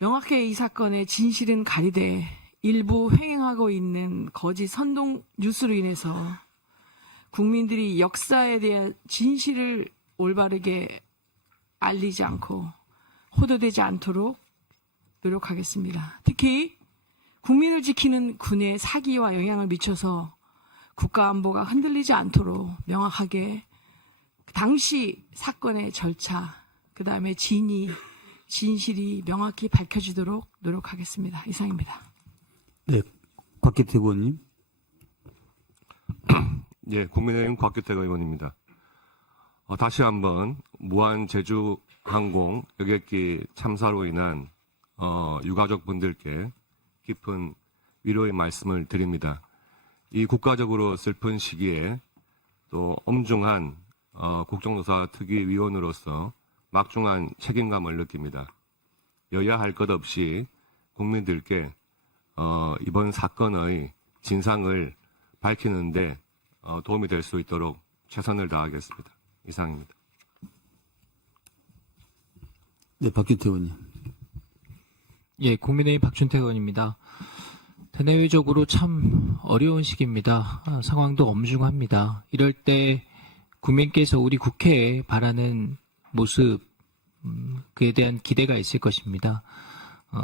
명확하게 이 사건의 진실은 가리되 일부 횡행하고 있는 거짓 선동 뉴스로 인해서 국민들이 역사에 대한 진실을 올바르게 알리지 않고 호도되지 않도록 노력하겠습니다. 특히 국민을 지키는 군의 사기와 영향을 미쳐서 국가 안보가 흔들리지 않도록 명확하게 당시 사건의 절차, 그 다음에 진위, 진실이 명확히 밝혀지도록 노력하겠습니다. 이상입니다. 네, 곽기태 의원님. 예, 국민의힘 곽규택 의원입니다. 어, 다시 한번 무한 제주 항공 여객기 참사로 인한 어, 유가족 분들께 깊은 위로의 말씀을 드립니다. 이 국가적으로 슬픈 시기에 또 엄중한 어, 국정조사 특위위원으로서 막중한 책임감을 느낍니다. 여야 할 것 없이 국민들께 어, 이번 사건의 진상을 밝히는데 어, 도움이 될 수 있도록 최선을 다하겠습니다. 이상입니다. 네, 박기태 의원님. 예, 국민의힘 박준택 의원입니다. 대내외적으로 참 어려운 시기입니다. 아, 상황도 엄중합니다. 이럴 때 국민께서 우리 국회에 바라는 모습, 음, 그에 대한 기대가 있을 것입니다. 어,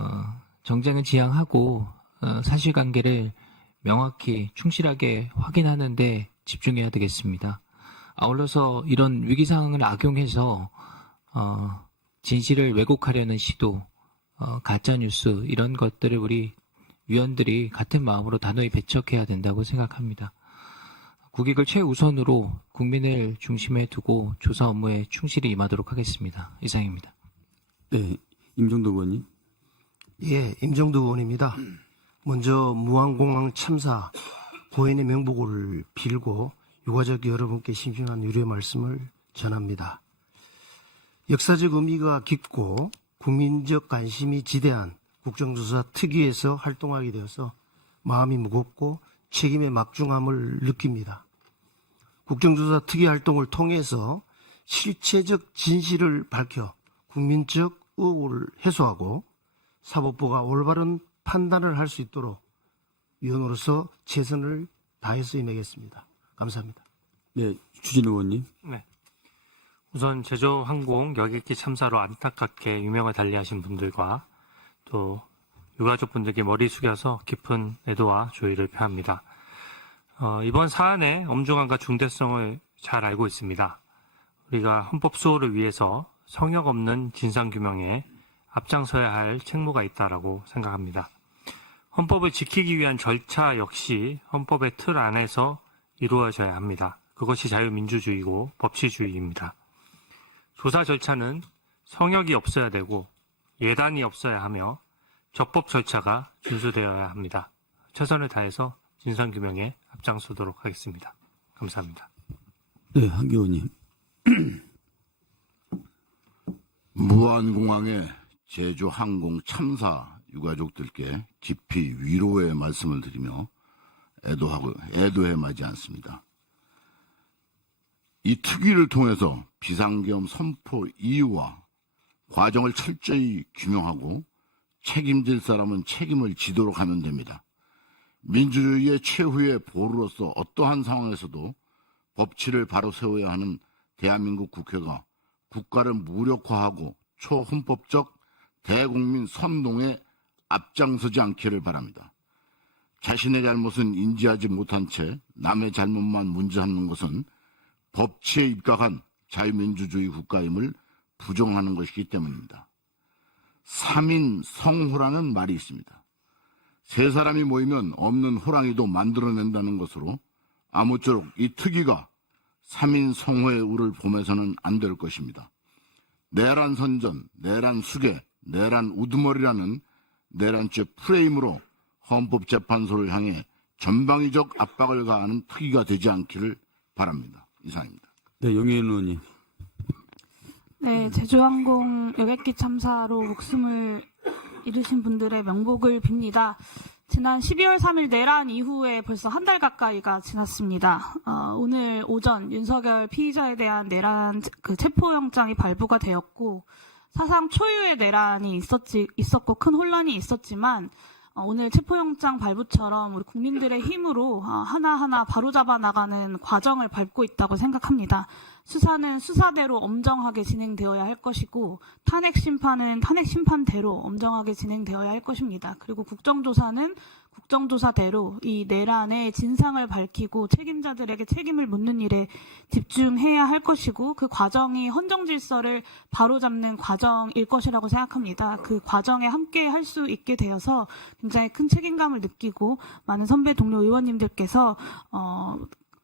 정쟁은 지향하고 어, 사실관계를 명확히 충실하게 확인하는데 집중해야 되겠습니다. 아울러서 이런 위기 상황을 악용해서 어, 진실을 왜곡하려는 시도, 어, 가짜 뉴스 이런 것들을 우리 위원들이 같은 마음으로 단호히 배척해야 된다고 생각합니다. 국익을 최우선으로 국민을 중심에 두고 조사 업무에 충실히 임하도록 하겠습니다. 이상입니다. 네, 임종덕 의원님. 예, 임정도 의원입니다. 먼저 무한공항 참사 고인의 명복을 빌고 유가족 여러분께 심심한 유료의 말씀을 전합니다. 역사적 의미가 깊고 국민적 관심이 지대한 국정조사 특위에서 활동하게 되어서 마음이 무겁고 책임의 막중함을 느낍니다. 국정조사 특위 활동을 통해서 실체적 진실을 밝혀 국민적 의혹을 해소하고 사법부가 올바른 판단을 할 수 있도록 위원으로서 최선을 다해서 임하겠습니다. 감사합니다. 네, 추진 의원님. 네. 우선 제주항공 여객기 참사로 안타깝게 유명을 달리하신 분들과 또 유가족 분들께 머리 숙여서 깊은 애도와 조의를 표합니다. 어, 이번 사안의 엄중함과 중대성을 잘 알고 있습니다. 우리가 헌법 수호를 위해서 성역 없는 진상 규명에 앞장서야 할 책무가 있다라고 생각합니다. 헌법을 지키기 위한 절차 역시 헌법의 틀 안에서 이루어져야 합니다. 그것이 자유민주주의고 법치주의입니다. 조사 절차는 성역이 없어야 되고 예단이 없어야 하며 적법 절차가 준수되어야 합니다. 최선을 다해서 진상규명에 앞장서도록 하겠습니다. 감사합니다. 네, 한기 의원님. 무안공항의 제주 항공 참사 유가족들께 깊이 위로의 말씀을 드리며 애도하고 애도해 마지 않습니다. 이 특위를 통해서 비상계엄 선포 이유와 과정을 철저히 규명하고 책임질 사람은 책임을 지도록 하면 됩니다. 민주주의의 최후의 보루로서 어떠한 상황에서도 법치를 바로 세워야 하는 대한민국 국회가 국가를 무력화하고 초헌법적 대국민 선동에 앞장서지 않기를 바랍니다. 자신의 잘못은 인지하지 못한 채 남의 잘못만 문제 삼는 것은 법치에 입각한 자유민주주의 국가임을 부정하는 것이기 때문입니다. 3인 성호라는 말이 있습니다. 세 사람이 모이면 없는 호랑이도 만들어낸다는 것으로 아무쪼록 이 특위가 3인 성호의 우를 봄에서는 안 될 것입니다. 내란 선전, 내란 수계, 내란 우두머리라는 내란죄 프레임으로 헌법재판소를 향해 전방위적 압박을 가하는 특위가 되지 않기를 바랍니다. 이상입니다. 네, 영예인 의원님. 네, 제주항공 여객기 참사로 목숨을 잃으신 분들의 명복을 빕니다. 지난 12월 3일 내란 이후에 벌써 한 달 가까이가 지났습니다. 어, 오늘 오전 윤석열 피의자에 대한 내란 그 체포영장이 발부가 되었고 사상 초유의 내란이 있었지, 있었고 큰 혼란이 있었지만 어, 오늘 체포영장 발부처럼 우리 국민들의 힘으로 어, 하나하나 바로잡아 나가는 과정을 밟고 있다고 생각합니다. 수사는 수사대로 엄정하게 진행되어야 할 것이고 탄핵 심판은 탄핵 심판대로 엄정하게 진행되어야 할 것입니다. 그리고 국정조사는 국정조사대로 이 내란의 진상을 밝히고 책임자들에게 책임을 묻는 일에 집중해야 할 것이고 그 과정이 헌정 질서를 바로잡는 과정일 것이라고 생각합니다. 그 과정에 함께 할 수 있게 되어서 굉장히 큰 책임감을 느끼고 많은 선배 동료 의원님들께서 어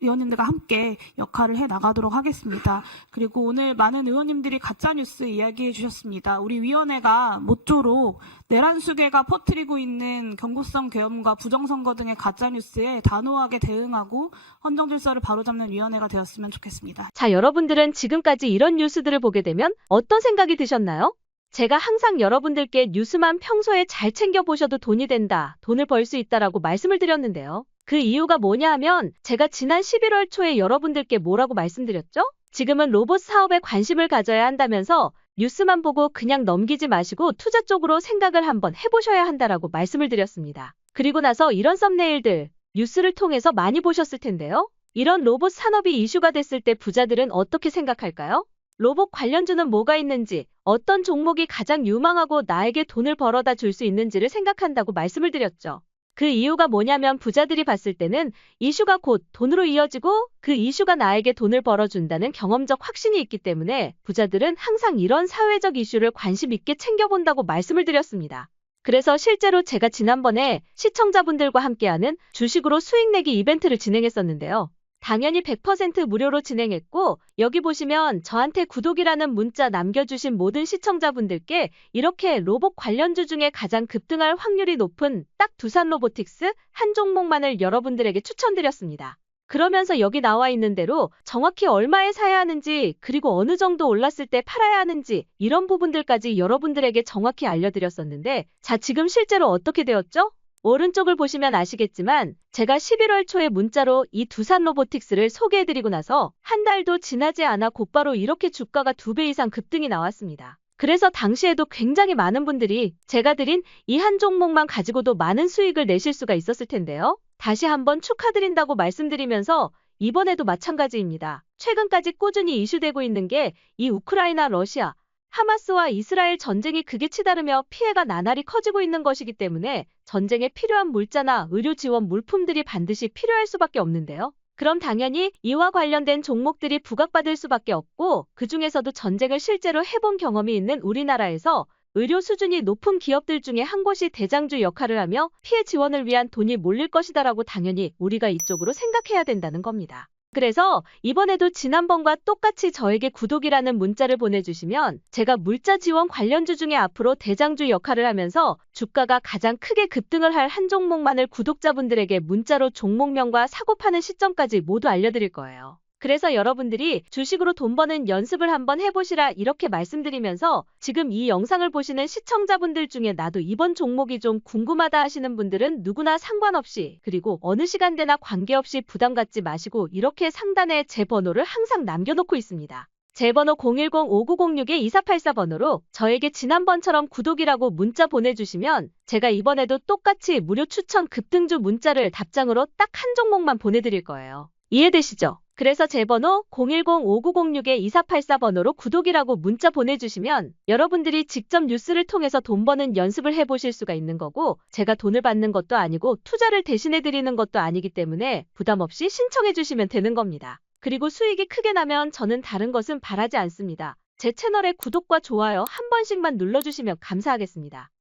의원님들과 함께 역할을 해 나가도록 하겠습니다. 그리고 오늘 많은 의원님들이 가짜뉴스 이야기해 주셨습니다. 우리 위원회가 모쪼록 내란 수계가 퍼뜨리고 있는 경고성 계엄과 부정선거 등의 가짜뉴스에 단호하게 대응하고 헌정 질서를 바로잡는 위원회가 되었으면 좋겠습니다. 자, 여러분들은 지금까지 이런 뉴스들을 보게 되면 어떤 생각이 드셨나요? 제가 항상 여러분들께 뉴스만 평소에 잘 챙겨보셔도 돈이 된다, 돈을 벌 수 있다라고 말씀을 드렸는데요. 그 이유가 뭐냐 하면 제가 지난 11월 초에 여러분들께 뭐라고 말씀드렸죠? 지금은 로봇 사업에 관심을 가져야 한다면서 뉴스만 보고 그냥 넘기지 마시고 투자 쪽으로 생각을 한번 해보셔야 한다라고 말씀을 드렸습니다. 그리고 나서 이런 썸네일들 뉴스를 통해서 많이 보셨을 텐데요. 이런 로봇 산업이 이슈가 됐을 때 부자들은 어떻게 생각할까요? 로봇 관련주는 뭐가 있는지, 어떤 종목이 가장 유망하고 나에게 돈을 벌어다 줄 수 있는지를 생각한다고 말씀을 드렸죠. 그 이유가 뭐냐면 부자들이 봤을 때는 이슈가 곧 돈으로 이어지고 그 이슈가 나에게 돈을 벌어준다는 경험적 확신이 있기 때문에 부자들은 항상 이런 사회적 이슈를 관심 있게 챙겨본다고 말씀을 드렸습니다. 그래서 실제로 제가 지난번에 시청자분들과 함께하는 주식으로 수익 내기 이벤트를 진행했었는데요. 당연히 100% 무료로 진행했고 여기 보시면 저한테 구독이라는 문자 남겨주신 모든 시청자분들께 이렇게 로봇 관련주 중에 가장 급등할 확률이 높은 딱 두산 로보틱스 한 종목만을 여러분들에게 추천드렸습니다. 그러면서 여기 나와 있는 대로 정확히 얼마에 사야 하는지 그리고 어느 정도 올랐을 때 팔아야 하는지 이런 부분들까지 여러분들에게 정확히 알려드렸었는데 자 지금 실제로 어떻게 되었죠? 오른쪽을 보시면 아시겠지만 제가 11월 초에 문자로 이 두산 로보틱스를 소개해드리고 나서 한 달도 지나지 않아 곧바로 이렇게 주가가 두 배 이상 급등이 나왔습니다. 그래서 당시에도 굉장히 많은 분들이 제가 드린 이 한 종목만 가지고도 많은 수익을 내실 수가 있었을 텐데요. 다시 한번 축하드린다고 말씀드리면서 이번에도 마찬가지입니다. 최근까지 꾸준히 이슈되고 있는 게 이 우크라이나 러시아 하마스와 이스라엘 전쟁이 극에 치달으며 피해가 나날이 커지고 있는 것이기 때문에 전쟁에 필요한 물자나 의료 지원 물품들이 반드시 필요할 수밖에 없는데요. 그럼 당연히 이와 관련된 종목들이 부각받을 수밖에 없고 그 중에서도 전쟁을 실제로 해본 경험이 있는 우리나라에서 의료 수준이 높은 기업들 중에 한 곳이 대장주 역할을 하며 피해 지원을 위한 돈이 몰릴 것이다라고 당연히 우리가 이쪽으로 생각해야 된다는 겁니다. 그래서 이번에도 지난번과 똑같이 저에게 구독이라는 문자를 보내주시면 제가 물자 지원 관련주 중에 앞으로 대장주 역할을 하면서 주가가 가장 크게 급등을 할 한 종목만을 구독자분들에게 문자로 종목명과 사고 파는 시점까지 모두 알려드릴 거예요. 그래서 여러분들이 주식으로 돈 버는 연습을 한번 해보시라 이렇게 말씀드리면서 지금 이 영상을 보시는 시청자분들 중에 나도 이번 종목이 좀 궁금하다 하시는 분들은 누구나 상관없이 그리고 어느 시간대나 관계없이 부담 갖지 마시고 이렇게 상단에 제 번호를 항상 남겨놓고 있습니다. 제 번호 010-5906-2484번호로 저에게 지난번처럼 구독이라고 문자 보내주시면 제가 이번에도 똑같이 무료 추천 급등주 문자를 답장으로 딱 한 종목만 보내드릴 거예요. 이해되시죠? 그래서 제 번호 010-5906-2484번호로 구독이라고 문자 보내주시면 여러분들이 직접 뉴스를 통해서 돈 버는 연습을 해보실 수가 있는 거고 제가 돈을 받는 것도 아니고 투자를 대신해드리는 것도 아니기 때문에 부담 없이 신청해주시면 되는 겁니다. 그리고 수익이 크게 나면 저는 다른 것은 바라지 않습니다. 제 채널에 구독과 좋아요 한 번씩만 눌러주시면 감사하겠습니다.